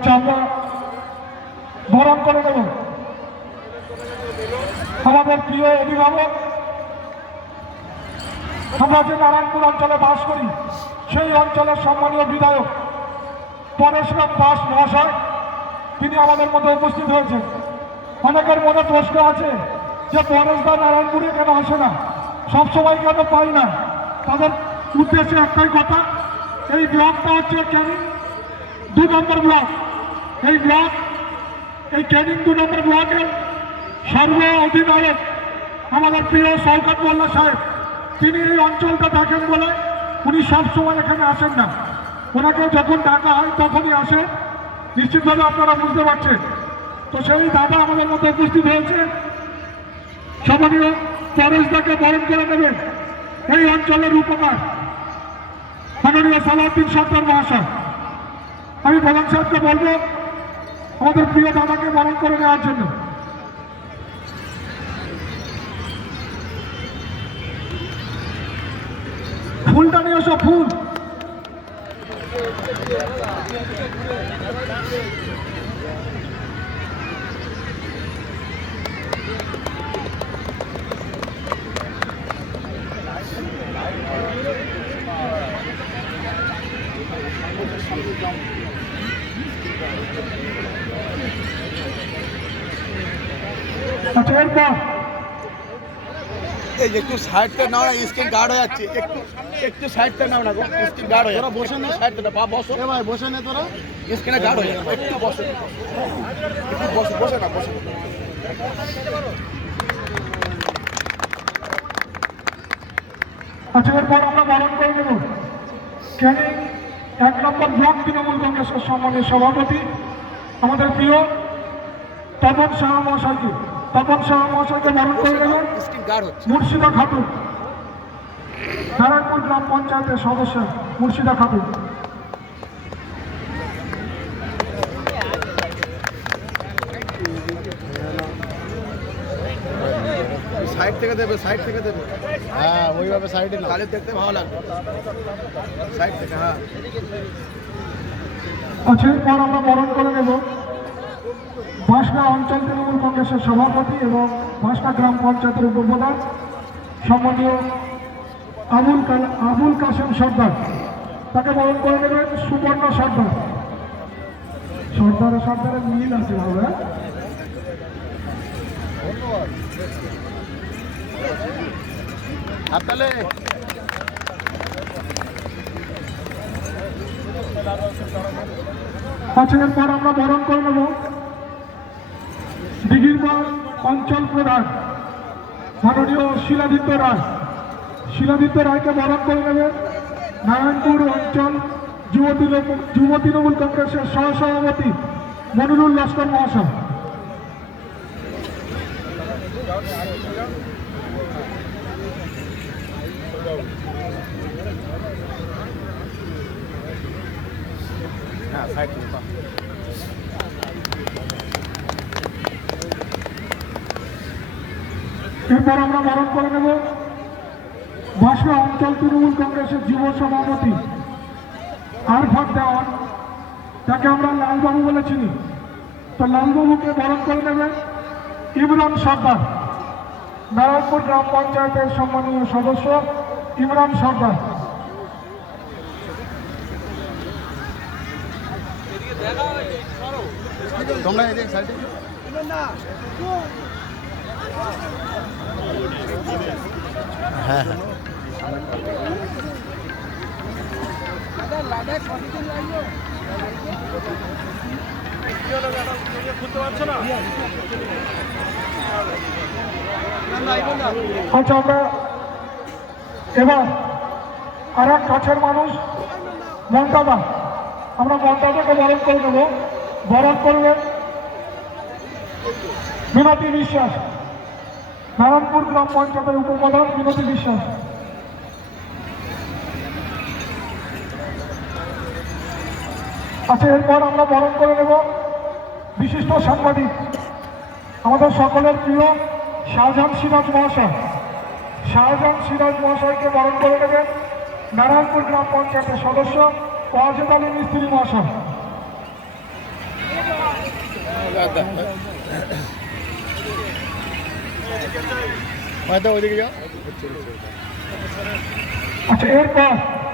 আচ্ছা আমরা বরণ করে নেব। আমাদের প্রিয় অভিভাবক, আমরা যে নারায়ণপুর অঞ্চলে বাস করি, সেই অঞ্চলের সম্মানীয় বিধায়ক পরেশরাম দাস মহাশয়, তিনি আমাদের মধ্যে উপস্থিত হয়েছেন। অনেকের মনে প্রশ্ন আছে যে পরেশদা নারায়ণপুরে কেন আসে না? সবসময় কেন পাই না? তাদের উদ্দেশ্যে একটাই কথা, এই ব্লকটা হচ্ছে ক্যানিং দু নম্বর ব্লক। এই ব্লক, এই ক্যানিং দু নম্বর ব্লকের সর্ব অধিনায়ক আমাদের প্রিয় সৌকত মোল্লা সাহেব। তিনি এই অঞ্চলটা দেখেন বলে উনি সবসময় এখানে আসেন না। ওনাকে যখন ডাকা হয় তখনই আসে। নিশ্চিতভাবে আপনারা বুঝতে পারছেন। তো সেই দাদা আমাদের মধ্যে উপস্থিত হয়েছে। সম্মানীয় পরেশদাকে বরণ করে নেবেন। এই অঞ্চলের উপকার। মাননীয় সালাউদ্দিন সরকার মহাশয়। আমি প্রধান সাহেবকে বলব আমাদের প্রিয় দাদাকে বরণ করে নেওয়ার জন্য। ফুলটা নিয়ে এসো ফুল। আচ্ছা এরপর এই একটু সাইডটা নাও না স্ক্রিন গার্ড হয়ে যাচ্ছে। একটু একটু সাইডটা নাও না গো স্ক্রিন গার্ড হয়ে যাচ্ছে। বসে না। সাইডটা পা বসো। এ ভাই বসে না তোরা। স্ক্রিনে গার্ড হয়ে যাচ্ছে। একটু বসো। একটু বসো বসে না বসে। আচ্ছা এরপর আমরা বরণ করে নেব। ক্যানিং এক নম্বর ব্লক তৃণমূল কংগ্রেসের সম্মানের সভাপতি আমাদের প্রিয় তপন শাহ মহাশয়কে। তপন শাহ মহাশয়কে বরণ করে গার্ড মুর্শিদা খাতুন নারায়ণপুর গ্রাম পঞ্চায়েতের সদস্য মুর্শিদা খাতুন সাইড থেকে দেবে সাইড থেকে দেবে। হ্যাঁ ওইভাবে সাইডে না তাহলে দেখতে ভালো লাগবে। সাইড থেকে হ্যাঁ। আচ্ছা এরপর আমরা বরণ করে নেব। বাঁশনা অঞ্চল তৃণমূল কংগ্রেসের সভাপতি এবং বাঁশনা গ্রাম পঞ্চায়েতের উপপ্রধান সম্মানীয় আবুল আবুল কাসেম সর্দার। তাকে বরণ করে নেবেন সুবর্ণ সর্দার। সর্দার সর্দারের মিল আছে ভাবে আচ্ছা এরপর আমরা বরণ করে নেব। অঞ্চল প্রধান, মাননীয় শিলাদিত্য রায়। শিলাদিত্য রায়কে বরণ করে নেবেন নারায়ণপুর অঞ্চল যুব যুব তৃণমূল কংগ্রেসের সহসভাপতি মনিরুল লস্কর মহাশয়। হ্যাঁ এরপর আমরা বরণ করে নেব। ভাষা অঞ্চল তৃণমূল কংগ্রেসের যুব সভাপতি আরফাত দেওয়ান। তাকে আমরা লালবাবু বলে চিনি। তো লালবাবুকে বরণ করে নেবেন ইমরান সর্দার। নারায়ণপুর গ্রাম পঞ্চায়েতের সম্মানীয় সদস্য ইমরান সর্দার। তোমরা এদিকে সাইডে হ্যাঁ হ্যাঁ। আচ্ছা আমরা এবার আর এক কাছের মানুষ মন্টাদা আমরা মন্টাদাকে বরণ করে নেব। বরণ করবেন বিনতি বিশ্বাস। নারায়ণপুর গ্রাম পঞ্চায়েতের উপপ্রধান বিনতি বিশ্বাস। আচ্ছা এরপর আমরা বরণ করে নেব বিশিষ্ট সাংবাদিক। আমাদের সকলের প্রিয় শাহজাহান সিরাজ মহাশয়। শাহজাহান সিরাজ মহাশয়কে বরণ করে নেবেন নারায়ণপুর গ্রাম পঞ্চায়েতের সদস্য কয়াজেদ আলী মিস্ত্রি মহাশয়। 맞다 어디 그죠? 아차 에어컨